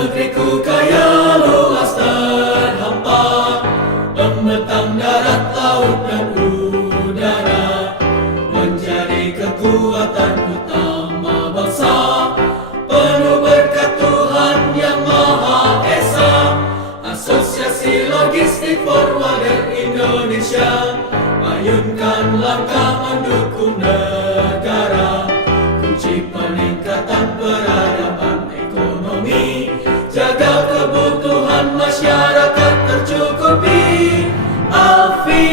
Negeriku kaya luas dan hampa, membentang darat, laut dan udara, menjadi kekuatan utama bangsa, penuh berkat Tuhan Yang Maha Esa. Asosiasi Logistik Forwarder Indonesia ayunkan langkah mendukung negara, kunci peningkatan peradaban ekonomi, jaga kebutuhan masyarakat tercukupi. Alfi